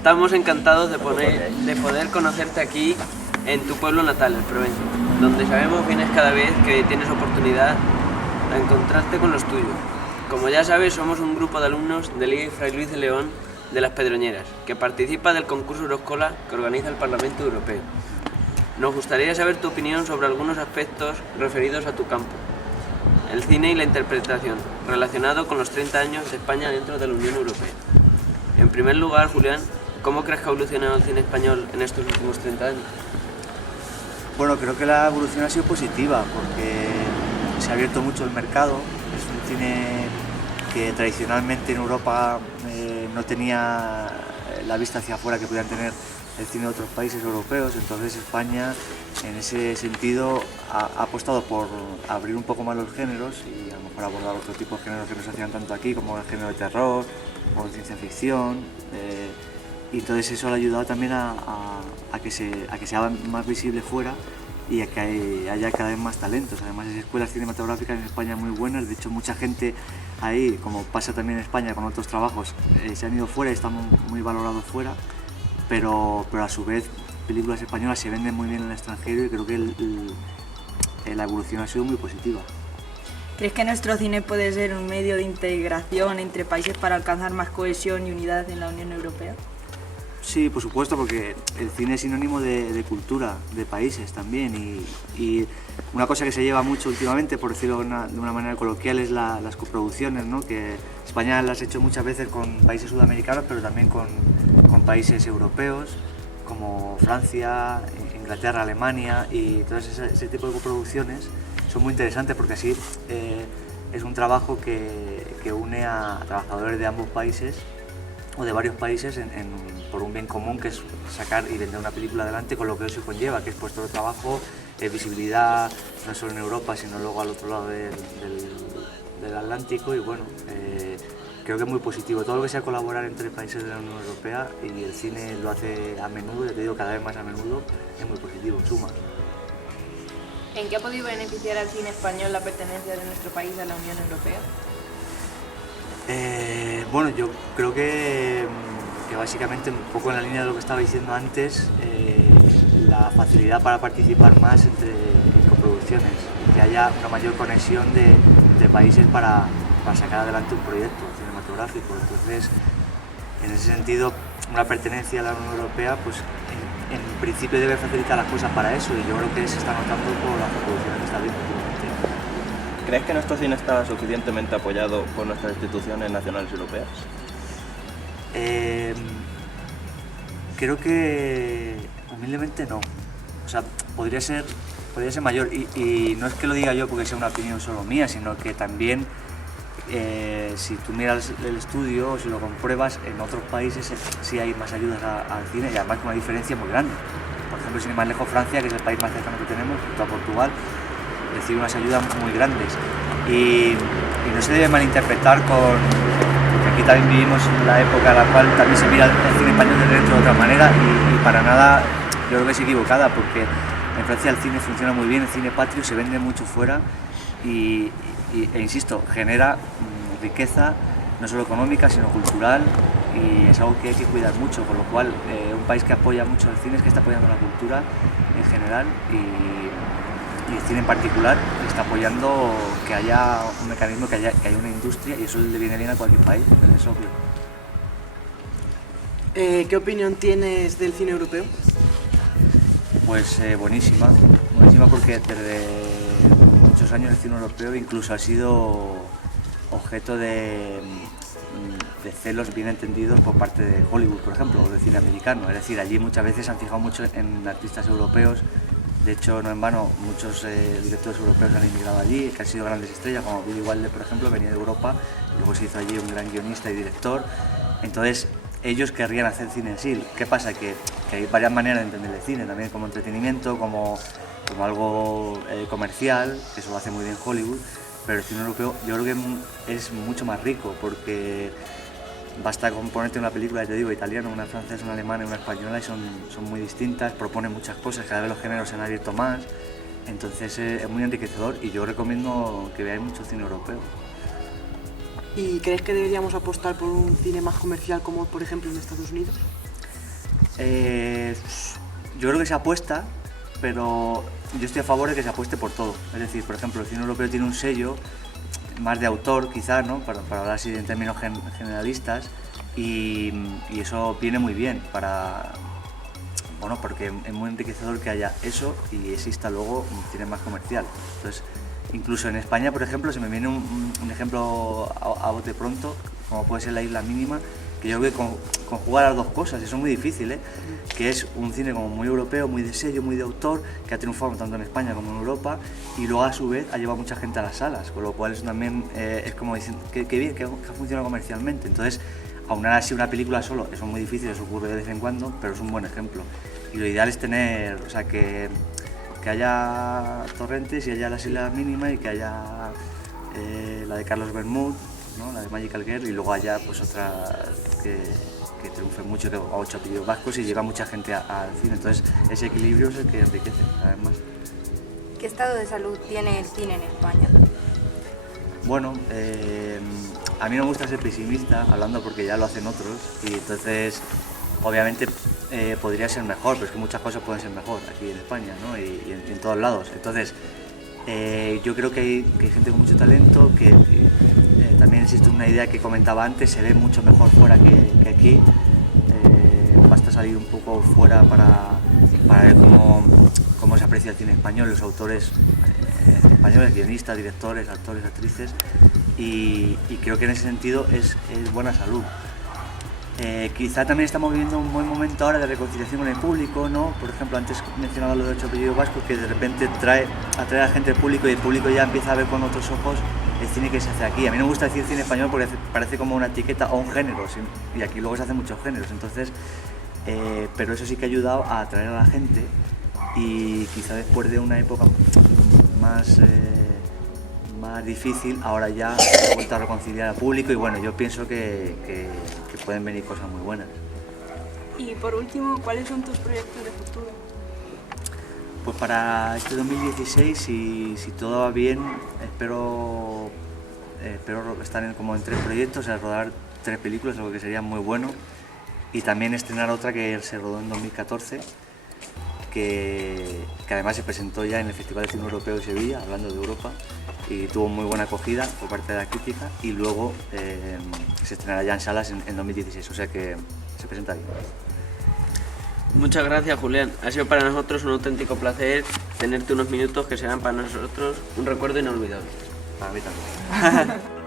Estamos encantados de poder conocerte aquí en tu pueblo natal, el Provencio, donde sabemos vienes cada vez que tienes oportunidad a encontrarte con los tuyos. Como ya sabes, somos un grupo de alumnos del IE Fray Luis de León de Las Pedroñeras, que participa del concurso Euroscola que organiza el Parlamento Europeo. Nos gustaría saber tu opinión sobre algunos aspectos referidos a tu campo, el cine y la interpretación, relacionado con los 30 años de España dentro de la Unión Europea. En primer lugar, Julián, ¿cómo crees que ha evolucionado el cine español en estos últimos 30 años? Bueno, creo que la evolución ha sido positiva porque se ha abierto mucho el mercado. Es un cine que tradicionalmente en Europa no tenía la vista hacia afuera que podían tener el cine de otros países europeos. Entonces España, en ese sentido, ha apostado por abrir un poco más los géneros y a lo mejor abordar otro tipo de géneros que no se hacían tanto aquí, como el género de terror o de ciencia ficción. Y entonces eso le ha ayudado también a que sea más visible fuera y a que haya cada vez más talentos. Además, hay escuelas cinematográficas en España muy buenas. De hecho, mucha gente ahí, como pasa también en España con otros trabajos, se han ido fuera y están muy valorados fuera, pero a su vez películas españolas se venden muy bien en el extranjero y creo que la evolución ha sido muy positiva. ¿Crees que nuestro cine puede ser un medio de integración entre países para alcanzar más cohesión y unidad en la Unión Europea? Sí, por supuesto, porque el cine es sinónimo de cultura, de países también, y una cosa que se lleva mucho últimamente, por decirlo de una manera coloquial, es las coproducciones, ¿no? Que España las ha hecho muchas veces con países sudamericanos, pero también con países europeos, como Francia, Inglaterra, Alemania, y todo ese tipo de coproducciones son muy interesantes porque así es un trabajo que une a trabajadores de ambos países o de varios países por un bien común, que es sacar y vender una película adelante, con lo que eso conlleva, que es puesto de trabajo, visibilidad, no solo en Europa, sino luego al otro lado del Atlántico, y bueno, creo que es muy positivo. Todo lo que sea colaborar entre países de la Unión Europea, y el cine lo hace a menudo, ya te digo, cada vez más a menudo, es muy positivo, suma. ¿En qué ha podido beneficiar al cine español la pertenencia de nuestro país a la Unión Europea? Bueno, yo creo que básicamente, un poco en la línea de lo que estaba diciendo antes, la facilidad para participar más en coproducciones, que haya una mayor conexión de países para sacar adelante un proyecto cinematográfico. Entonces, en ese sentido, una pertenencia a la Unión Europea, pues en principio debe facilitar las cosas para eso, y yo creo que se está notando por las coproducciones que está habiendo últimamente. ¿Crees que nuestro cine está suficientemente apoyado por nuestras instituciones nacionales y europeas? Creo que humildemente no. O sea, podría ser mayor, y no es que lo diga yo porque sea una opinión solo mía, sino que también si tú miras el estudio o si lo compruebas, en otros países sí hay más ayudas al cine, y además con una diferencia muy grande. Por ejemplo, sin ir más lejos, Francia, que es el país más cercano que tenemos, junto a Portugal, recibe unas ayudas muy grandes, y no se debe malinterpretar porque aquí también vivimos en la época en la cual también se mira el cine español de otra manera, y para nada yo creo que es equivocada, porque en Francia el cine funciona muy bien, el cine patrio se vende mucho fuera e insisto, genera riqueza no solo económica sino cultural, y es algo que hay que cuidar mucho, con lo cual un país que apoya mucho el cine es que está apoyando la cultura en general, y el cine en particular está apoyando que haya un mecanismo, que haya una industria, y eso le viene bien a cualquier país, es obvio. ¿Qué opinión tienes del cine europeo? Pues buenísima porque desde muchos años el cine europeo incluso ha sido objeto de celos bien entendidos por parte de Hollywood, por ejemplo, o del cine americano. Es decir, allí muchas veces han fijado mucho en artistas europeos. De hecho, no en vano, muchos directores europeos han emigrado allí, que han sido grandes estrellas, como Billy Wilder, por ejemplo, venía de Europa, y luego se hizo allí un gran guionista y director. Entonces, ellos querrían hacer cine en sí. ¿Qué pasa? Que hay varias maneras de entender el cine, también como entretenimiento, como algo comercial, que eso lo hace muy bien Hollywood, pero el cine europeo yo creo que es mucho más rico, porque basta con ponerte una película, te digo, italiana, una francesa, una alemana y una española, y son muy distintas, proponen muchas cosas, cada vez los géneros se han abierto más, entonces es muy enriquecedor, y yo recomiendo que veáis mucho cine europeo. ¿Y crees que deberíamos apostar por un cine más comercial como por ejemplo en Estados Unidos? Yo creo que se apuesta, pero yo estoy a favor de que se apueste por todo. Es decir, por ejemplo, el cine europeo tiene un sello más de autor, quizás, ¿no? Para hablar así en términos generalistas, y eso viene muy bien porque es muy enriquecedor que haya eso y exista luego un cine más comercial. Entonces, incluso en España, por ejemplo, se me viene un ejemplo a bote pronto, como puede ser La Isla Mínima, que yo creo que conjuga las dos cosas, eso es muy difícil, que es un cine como muy europeo, muy de sello, muy de autor, que ha triunfado tanto en España como en Europa, y luego a su vez ha llevado mucha gente a las salas, con lo cual eso también es como diciendo que bien, que ha funcionado comercialmente. Entonces, aunar así una película solo, eso es muy difícil, eso ocurre de vez en cuando, pero es un buen ejemplo. Y lo ideal es tener, o sea, que haya Torrentes y haya Las Islas Mínimas y que haya la de Carlos Bermúdez, ¿no? La de Magical Girl, y luego haya pues otra que triunfe mucho, que a 8 apellidos vascos y llega mucha gente al cine. Entonces ese equilibrio es el que enriquece, además. ¿Qué estado de salud tiene el cine en España? Bueno, a mí no me gusta ser pesimista, hablando porque ya lo hacen otros, y entonces obviamente podría ser mejor, pero es que muchas cosas pueden ser mejor aquí en España, ¿no? y en todos lados. Entonces yo creo que hay gente con mucho talento, que también existe una idea que comentaba antes, se ve mucho mejor fuera que aquí. Basta salir un poco fuera para ver cómo se aprecia el cine español, los autores españoles, guionistas, directores, actores, actrices, y creo que en ese sentido es buena salud. Quizá también estamos viviendo un buen momento ahora de reconciliación con el público, ¿no? Por ejemplo, antes mencionaba lo de 8 apellidos vascos, que de repente atrae a la gente al público y el público ya empieza a ver con otros ojos el cine que se hace aquí. A mí no me gusta decir cine español porque parece como una etiqueta o un género, ¿sí? Y aquí luego se hacen muchos géneros, entonces, pero eso sí que ha ayudado a atraer a la gente, y quizá después de una época más difícil, ahora ya se ha vuelto a reconciliar al público, y bueno, yo pienso que pueden venir cosas muy buenas. Y por último, ¿cuáles son tus proyectos de futuro? Pues para este 2016, si todo va bien, espero estar como en 3 proyectos, rodar 3 películas, algo que sería muy bueno, y también estrenar otra que se rodó en 2014, que además se presentó ya en el Festival de Cine Europeo de Sevilla, hablando de Europa, y tuvo muy buena acogida por parte de la crítica, y luego se estrenará ya en salas en 2016, o sea que se presenta bien. Muchas gracias, Julián. Ha sido para nosotros un auténtico placer tenerte unos minutos que serán para nosotros un recuerdo inolvidable. Para mí también.